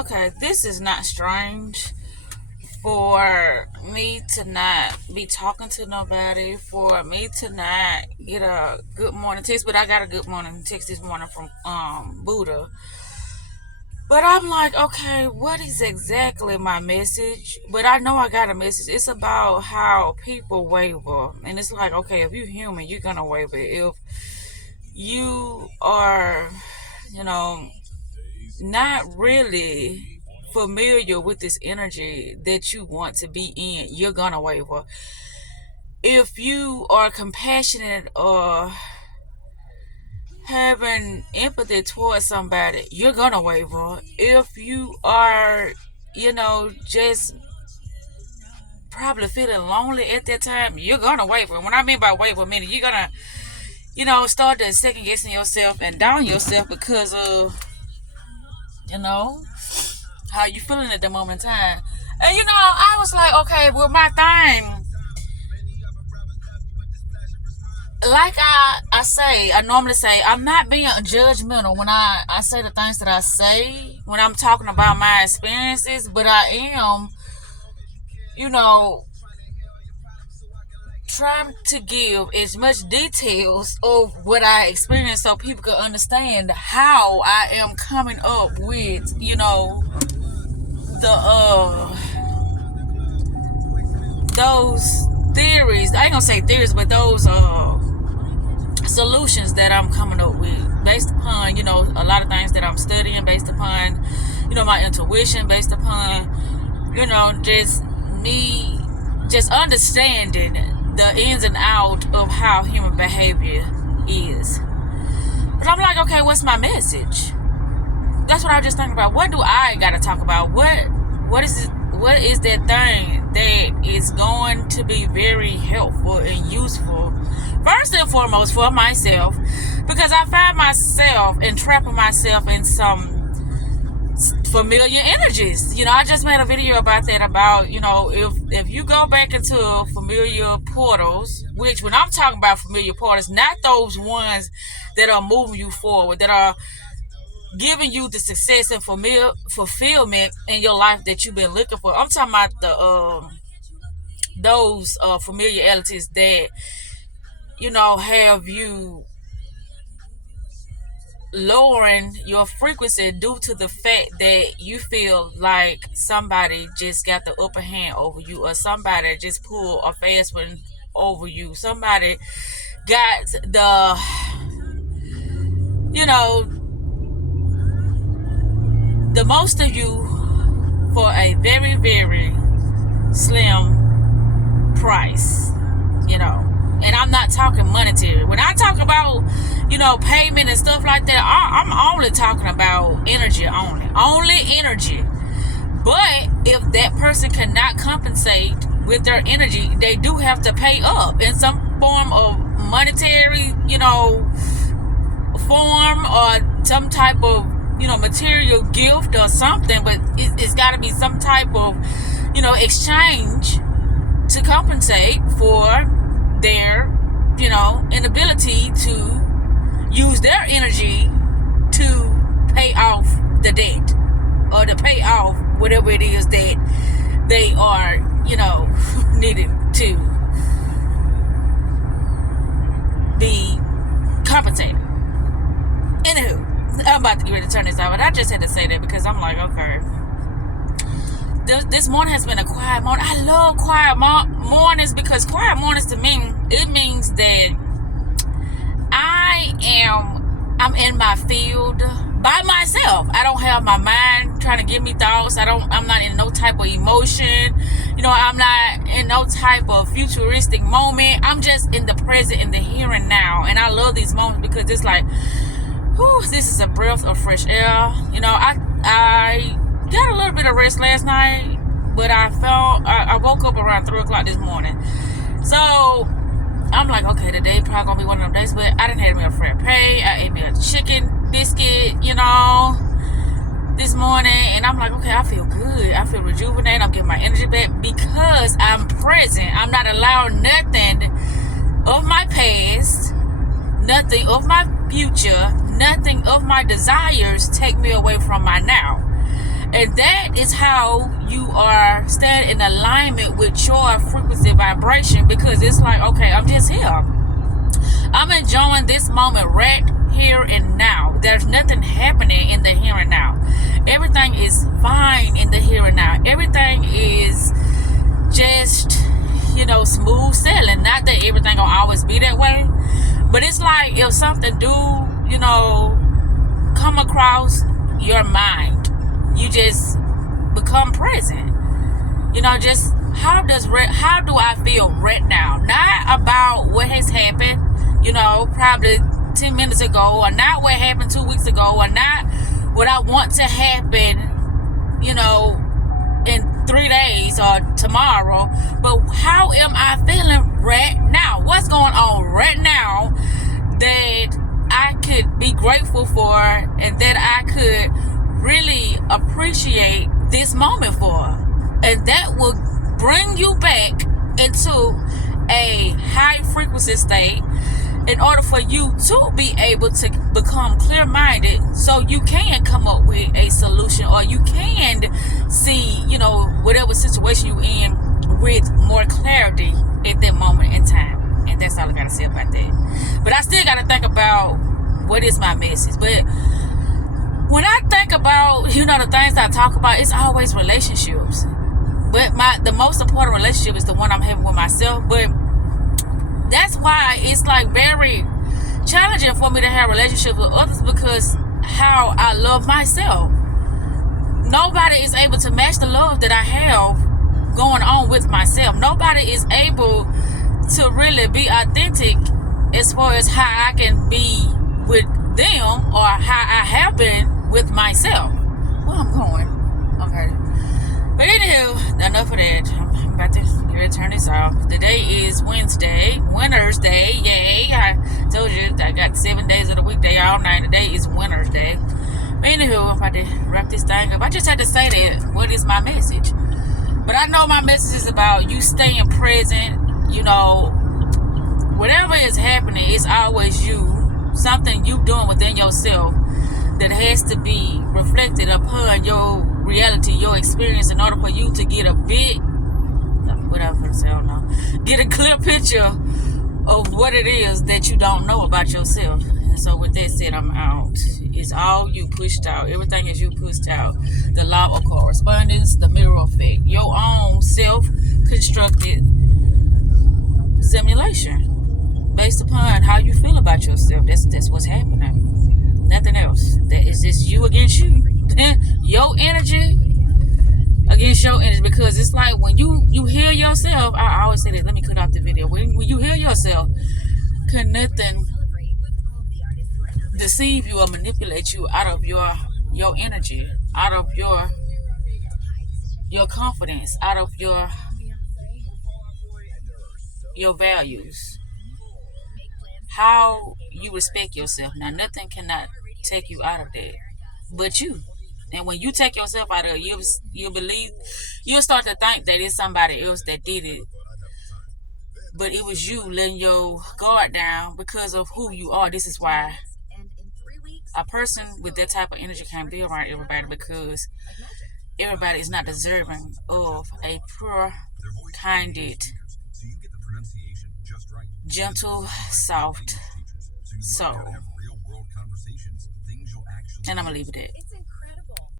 Okay, this is not strange for me to not be talking to nobody, for me to not get a good morning text, but I got a good morning text this morning from Buddha. But I'm like, okay, what is exactly my message? But I know I got a message. It's about how people waver. And it's like, okay, if you're human, you're gonna waver. If you are, you know, not really familiar with this energy that you want to be in, you're gonna waver. If you are compassionate or having empathy towards somebody, you're gonna waver. If you are, just probably feeling lonely at that time, you're gonna waver. When I mean by waver, meaning you're gonna, start to second guessing yourself and down yourself because of, you know, how you feeling at the moment in time. And I was like, okay, well, my thing, like I normally say, I'm not being judgmental when I say the things that I say when I'm talking about my experiences, but I am, you know, trying to give as much details of what I experienced so people can understand how I am coming up with, the those theories. I ain't gonna say theories, but those solutions that I'm coming up with based upon, a lot of things that I'm studying, based upon, my intuition, based upon, just me just understanding the ins and out of how human behavior is. But I'm like, okay, what's my message? That's what I was just thinking about. What do I gotta talk about? What is it? What is that thing that is going to be very helpful and useful, first and foremost for myself, because I find myself entrapping myself in some familiar energies. I just made a video about that, about, if you go back into familiar portals, which when I'm talking about familiar portals, not those ones that are moving you forward, that are giving you the success and fulfillment in your life that you've been looking for. I'm talking about those familiarities that have you lowering your frequency due to the fact that you feel like somebody just got the upper hand over you, or somebody just pulled a fast one over you, somebody got the the most of you for a very, very slim price, and I'm not talking monetary. When I talk about, payment and stuff like that, I'm only talking about energy, only energy. But if that person cannot compensate with their energy, they do have to pay up in some form of monetary, form, or some type of, material gift or something. But it's got to be some type of, exchange to compensate for their, inability to use their energy to pay off the debt, or to pay off whatever it is that they are, needed to be compensated. Anywho, I'm about to get ready to turn this out, but I just had to say that because I'm like, okay, this morning has been a quiet morning. I love quiet mornings, because quiet mornings to me, it means that I'm in my field by myself. I don't have my mind trying to give me thoughts. I'm not in no type of emotion. I'm not in no type of futuristic moment. I'm just in the present, in the here and now. And I love these moments because it's like, whew, this is a breath of fresh air. I got a little bit of rest last night, but I woke up around 3 o'clock this morning. So I'm like, okay, today probably gonna be one of them days, but I didn't have me a frappe. I ate me a chicken biscuit, this morning, and I'm like, okay, I feel good. I feel rejuvenated. I'm getting my energy back because I'm present. I'm not allowing nothing of my past, nothing of my future, nothing of my desires take me away from my now. And that is how you are staying in alignment with your frequency vibration, because it's like, okay, I'm just here. I'm enjoying this moment right here and now. There's nothing happening in the here and now. Everything is fine in the here and now. Everything is just, smooth sailing. Not that everything gonna always be that way, but it's like if something do, come across your mind, you just become present. Just how do I feel right now? Not about what has happened, probably 10 minutes ago, or not what happened 2 weeks ago, or not what I want to happen, in 3 days or tomorrow, but how am I feeling right now? What's going on right now that I could be grateful for, and that I could really appreciate this moment for? And that will bring you back into a high frequency state in order for you to be able to become clear-minded, so you can come up with a solution, or you can see, whatever situation you're in with more clarity at that moment in time. And that's all I gotta say about that. But I still gotta think about what is my message. But when I think about, the things I talk about, it's always relationships. But the most important relationship is the one I'm having with myself. But that's why it's like very challenging for me to have relationships with others, because how I love myself. Nobody is able to match the love that I have going on with myself. Nobody is able to really be authentic as far as how I can be with them, or how I have been with myself. Where I'm going. Okay. But anywho, enough of that. I'm about to get ready to turn this off. Today is Wednesday, Winter's Day. Yay! I told you I got 7 days of the weekday all night. Today is Winter's Day. But anywho, I'm about to wrap this thing up. I just had to say that. What is my message? But I know my message is about you staying present. Whatever is happening, it's always you. Something you doing within yourself that has to be reflected upon your reality, your experience, in order for you to get a bit, whatever I say, I don't know, get a clear picture of what it is that you don't know about yourself. And so with that said, I'm out. It's all you pushed out. Everything is you pushed out. The law of correspondence, the mirror effect, your own self-constructed simulation based upon how you feel about yourself. That's what's happening. Nothing else. That is just you against you. Your energy against your energy. Because it's like when you heal yourself, I always say this, let me cut off the video. When you heal yourself, can nothing deceive you or manipulate you out of your energy, out of your confidence, out of your values. How you respect yourself. Now, nothing cannot take you out of that but you. And when you take yourself out of it, you'll start to think that it's somebody else that did it. But it was you letting your guard down because of who you are. This is why a person with that type of energy can't be around everybody, because everybody is not deserving of a pure, kinded, gentle, soft soul. And I'm going to leave it at that.